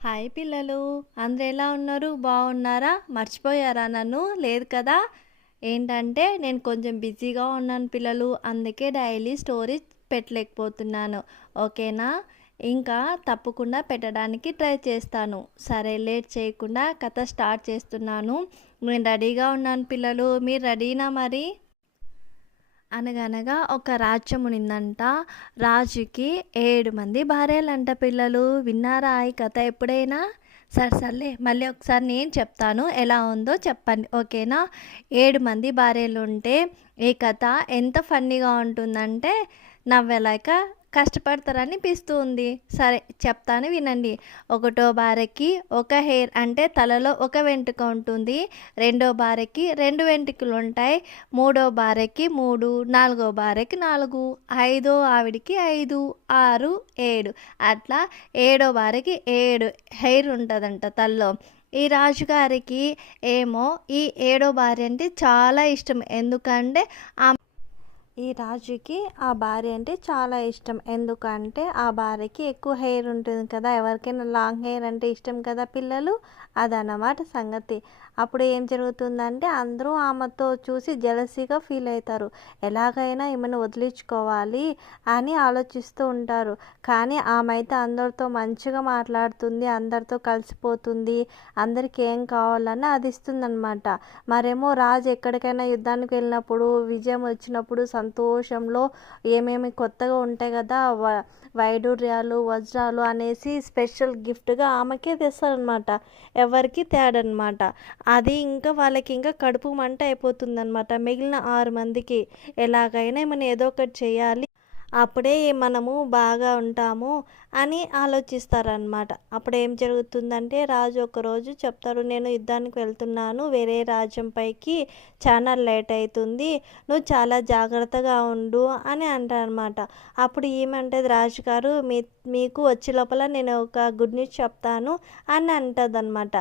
Hi పిల్లలు, అందరు ఎలా ఉన్నారు? బాగున్నారా? మర్చిపోయారా నన్ను? లేదు కదా. ఏంటంటే నేను కొంచెం బిజీగా ఉన్నాను పిల్లలు, అందుకే డైలీ స్టోరీస్ పెట్టలేకపోతున్నాను. ఓకేనా? ఇంకా తప్పకుండా పెట్టడానికి ట్రై చేస్తాను. సరే, లేట్ చేయకుండా కథ స్టార్ట్ చేస్తున్నాను. నేను రెడీగా ఉన్నాను పిల్లలు, మీరు రెడీనా మరి? అనగనగా ఒక రాజ్యం ఉన్నిందంట. రాజుకి 7 మంది భార్యలంట పిల్లలు. విన్నారా ఈ కథ ఎప్పుడైనా? సర్లే, మళ్ళీ ఒకసారి నేను చెప్తాను, ఎలా ఉందో చెప్పండి. ఓకేనా? 7 మంది భార్యలు ఉంటే ఈ కథ ఎంత ఫన్నీగా ఉంటుందంటే నవ్వేలాక కష్టపడతారనిపిస్తూ ఉంది. సరే చెప్తాను, వినండి. ఒకటో భార్యకి ఒక హెయిర్ అంటే తలలో ఒక వెంట్రుక ఉంటుంది. రెండో భార్యకి 2 వెంట్రుకలు ఉంటాయి. మూడో భార్యకి 3, నాలుగో భార్యకి 4, ఐదో ఆవిడికి 5, 6, 7, అట్లా ఏడో భార్యకి 7 హెయిర్ ఉంటుందంట తలలో. ఈ రాజుగారికి ఏమో ఈ ఏడో భార్య అంటే చాలా ఇష్టం. ఎందుకంటే ఈ రాజుకి ఆ భార్య అంటే చాలా ఇష్టం. ఎందుకంటే ఆ భార్యకి ఎక్కువ హెయిర్ ఉంటుంది కదా, ఎవరికైనా లాంగ్ హెయిర్ అంటే ఇష్టం కదా పిల్లలు. అదన్నమాట సంగతి. అప్పుడు ఏం జరుగుతుందంటే అందరూ ఆమెతో చూసి జెలసీగా ఫీల్ అవుతారు. ఎలాగైనా ఈమెను వదిలించుకోవాలి అని ఆలోచిస్తూ ఉంటారు. కానీ ఆమె అయితే అందరితో మంచిగా మాట్లాడుతుంది, అందరితో కలిసిపోతుంది, అందరికీ ఏం కావాలని అది ఇస్తుందన్నమాట. మరేమో రాజు ఎక్కడికైనా యుద్ధానికి వెళ్ళినప్పుడు, విజయం వచ్చినప్పుడు సంతోషంలో ఏమేమి కొత్తగా ఉంటాయి కదా, వైడూర్యాలు, వజ్రాలు అనేసి స్పెషల్ గిఫ్ట్గా ఆమెకే తెస్తారనమాట. ఎవరికి తేడనమాట. అది ఇంకా వాళ్ళకి ఇంకా కడుపు మంట అయిపోతుందన్నమాట. మిగిలిన 6 మందికి ఎలాగైనా మనం ఏదో ఒకటి చేయాలి, అప్పుడే మనము బాగా ఉంటాము అని ఆలోచిస్తారనమాట. అప్పుడు ఏం జరుగుతుందంటే రాజు ఒకరోజు చెప్తారు, నేను యుద్ధానికి వెళ్తున్నాను వేరే రాజ్యం పైకి, చాలా లేట్ అవుతుంది, నువ్వు చాలా జాగ్రత్తగా ఉండు అని అంటారనమాట. అప్పుడు ఏమంటది రాజుగారు, మీకు వచ్చే లోపల నేను ఒక గుడ్ న్యూస్ చెప్తాను అని అంటదనమాట.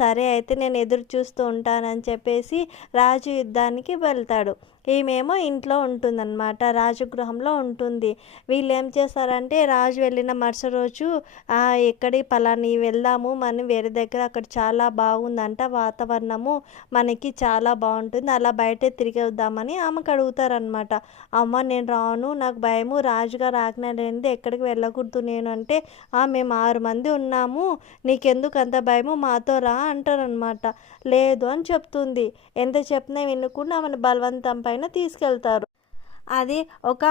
సరే అయితే నేను ఎదురు చూస్తూ ఉంటానని చెప్పేసి రాజు యుద్ధానికి వెళ్తాడు. ఈమెమో ఇంట్లో ఉంటుందన్నమాట, రాజగృహంలో ఉంటుంది. వీళ్ళు ఏం చేస్తారంటే రాజు వెళ్ళిన మరుసటి రోజు ఎక్కడి పలాని వెళ్దాము, మనం వేరే దగ్గర, అక్కడ చాలా బాగుందంట వాతావరణము, మనకి చాలా బాగుంటుంది, అలా బయట తిరిగి వద్దామని ఆమెకు అడుగుతారనమాట. అమ్మ నేను రాను, నాకు భయము, రాజుగారు ఆజ్ఞ లేనిది ఎక్కడికి వెళ్ళకూడదు నేను అంటే, మేము 6 మంది ఉన్నాము, నీకెందుకు అంత భయము, మాతో రా అంటారనమాట. లేదు అని చెప్తుంది. ఎంత చెప్పినా వినకుండా ఆమెను బలవంతం పైన తీసుకెళ్తారు. అది ఒక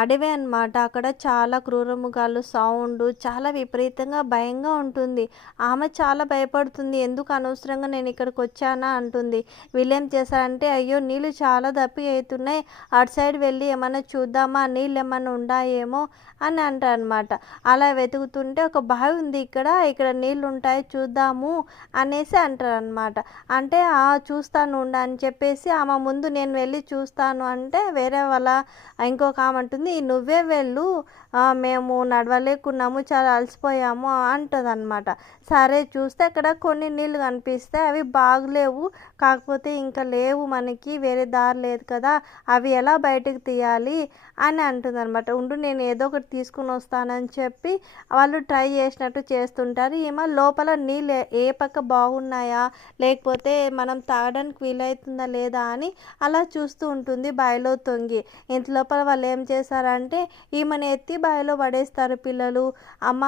అడవి అనమాట. అక్కడ చాలా క్రూరమృగాలు, సౌండ్ చాలా విపరీతంగా భయంగా ఉంటుంది. ఆమె చాలా భయపడుతుంది. ఎందుకు అనవసరంగా నేను ఇక్కడికి వచ్చానా అంటుంది. వీళ్ళేం చేశారంటే, అయ్యో నీళ్ళు చాలా దప్పి అవుతున్నాయి, అటు సైడ్ వెళ్ళి ఏమన్నా చూద్దామా, నీళ్ళు ఏమన్నా ఉన్నాయేమో అని అంటారనమాట. అలా వెతుకుతుంటే ఒక బావి ఉంది, ఇక్కడ నీళ్ళు ఉంటాయి చూద్దాము అనేసి అంటారనమాట. అంటే చూస్తాను ఉండు అని చెప్పేసి ఆమె ముందు నేను వెళ్ళి చూస్తాను అంటే, వేరే వాళ్ళ ఇంకొక ఆమె అంటుంది, నువ్వే వెళ్ళు, మేము నడవలేకున్నాము, చాలా అలసిపోయాము అంటదన్నమాట. సరే చూస్తే అక్కడ కొన్ని నీళ్ళు కనిపిస్తే అవి బాగలేవు, కాకపోతే ఇంకా లేవు, మనకి వేరే దారి లేదు కదా, అవి ఎలా బయటకు తీయాలి అని అంటుందన్నమాట. ఉండు నేను ఏదో ఒకటి తీసుకుని వస్తానని చెప్పి వాళ్ళు ట్రై చేసినట్టు చేస్తుంటారు. ఏమో లోపల నీళ్ళు ఏ పక్క బాగున్నాయా, లేకపోతే మనం తాగడానికి వీలవుతుందా లేదా అని అలా చూస్తూ ఉంటుంది బావిలో తొంగి. ఇంతలోపల వాళ్ళు ఏం చేశారంటే ఈమెను ఎత్తి బావిలో పడేస్తారు పిల్లలు. అమ్మ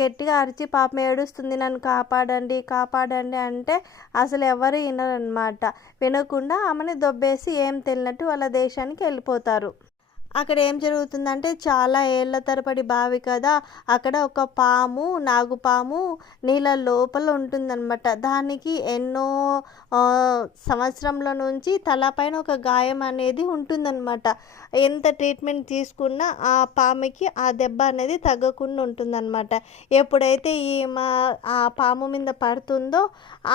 గట్టిగా అరిచి పాపం ఏడుస్తుంది, నన్ను కాపాడండి కాపాడండి అంటే అసలు ఎవరు వినరనమాట. వినకుండా ఆమెని దొబ్బేసి ఏం తెలియనట్టు వాళ్ళ దేశానికి వెళ్ళిపోతారు. అక్కడ ఏం జరుగుతుందంటే చాలా ఏళ్ల తరబడి బావి కదా, అక్కడ ఒక పాము, నాగుపాము నీళ్ళ లోపల ఉంటుందన్నమాట. దానికి ఎన్నో సంవత్సరంలో నుంచి తలపైన ఒక గాయం అనేది ఉంటుందన్నమాట. ఎంత ట్రీట్మెంట్ తీసుకున్నా ఆ పాముకి ఆ దెబ్బ అనేది తగ్గకుండా ఉంటుందన్నమాట. ఎప్పుడైతే ఆ పాము మీద పడుతుందో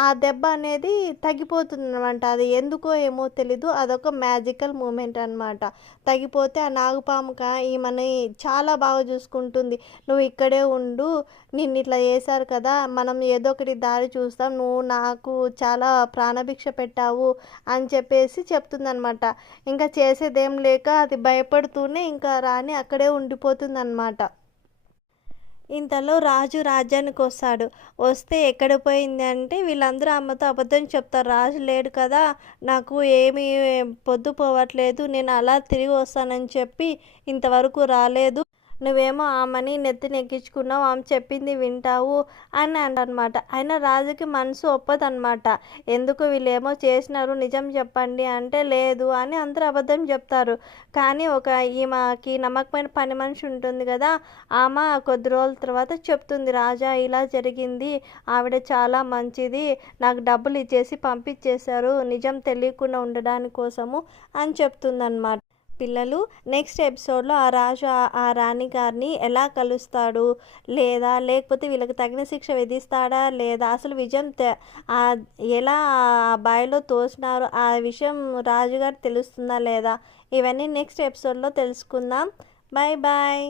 ఆ దెబ్బ అనేది తగ్గిపోతుందన్నమాట. అది ఎందుకో ఏమో తెలీదు, అదొక మ్యాజికల్ మూమెంట్ అనమాట. తగ్గిపోతే ఆ నాగుపాముక ఈమెని చాలా బాగా చూసుకుంటుంది. నువ్వు ఇక్కడే ఉండు, నిన్ను ఇట్లా చేశారు కదా, మనం ఏదో ఒకటి దారి చూస్తాం, నువ్వు నాకు చాలా ప్రాణభిక్ష పెట్టావు అని చెప్పేసి చెప్తుందనమాట. ఇంకా చేసేదేం లేక అది భయపడుతూనే ఇంకా రాని అక్కడే ఉండిపోతుందన్నమాట. ఇంతలో రాజు రాజ్యానికి వస్తాడు. వస్తే ఎక్కడ పోయింది అంటే వీళ్ళందరూ అమ్మతో అబద్ధం చెప్తారు. రాజు లేడు కదా! నాకు ఏమీ పొద్దు పోవట్లేదు. నేను అలా తిరిగి వస్తానని చెప్పి ఇంతవరకు రాలేదు. నువ్వేమో ఆమెని నెత్తినెక్కించుకున్నావు. ఆమె చెప్పింది వింటావు అని అంటనమాట. అయినా రాజుకి మనసు ఒప్పదనమాట. ఎందుకు వీళ్ళేమో చేసినారు నిజం చెప్పండి అంటే, లేదు అని అందరూ అబద్ధం చెప్తారు. కానీ ఈమెకి నమ్మకమైన పని మనిషి ఉంటుంది కదా! ఆమె కొద్ది రోజుల తర్వాత చెప్తుంది. రాజా ఇలా జరిగింది. ఆవిడ చాలా మంచిది. నాకు డబ్బులు ఇచ్చేసి పంపించేశారు. నిజం తెలియకుండా ఉండడానికి కోసము అని చెప్తుందనమాట. పిల్లలు నెక్స్ట్ ఎపిసోడ్లో ఆ రాజు ఆ రాణి గారిని ఎలా కలుస్తాడు, లేదా లేకపోతే వీళ్ళకి తగిన శిక్ష విధిస్తాడా లేదా, అసలు విజయం ఎలా ఆ బావిలో తోసినారు ఆ విషయం రాజుగారు తెలుస్తుందా లేదా, ఇవన్నీ నెక్స్ట్ ఎపిసోడ్లో తెలుసుకుందాం. Bye bye.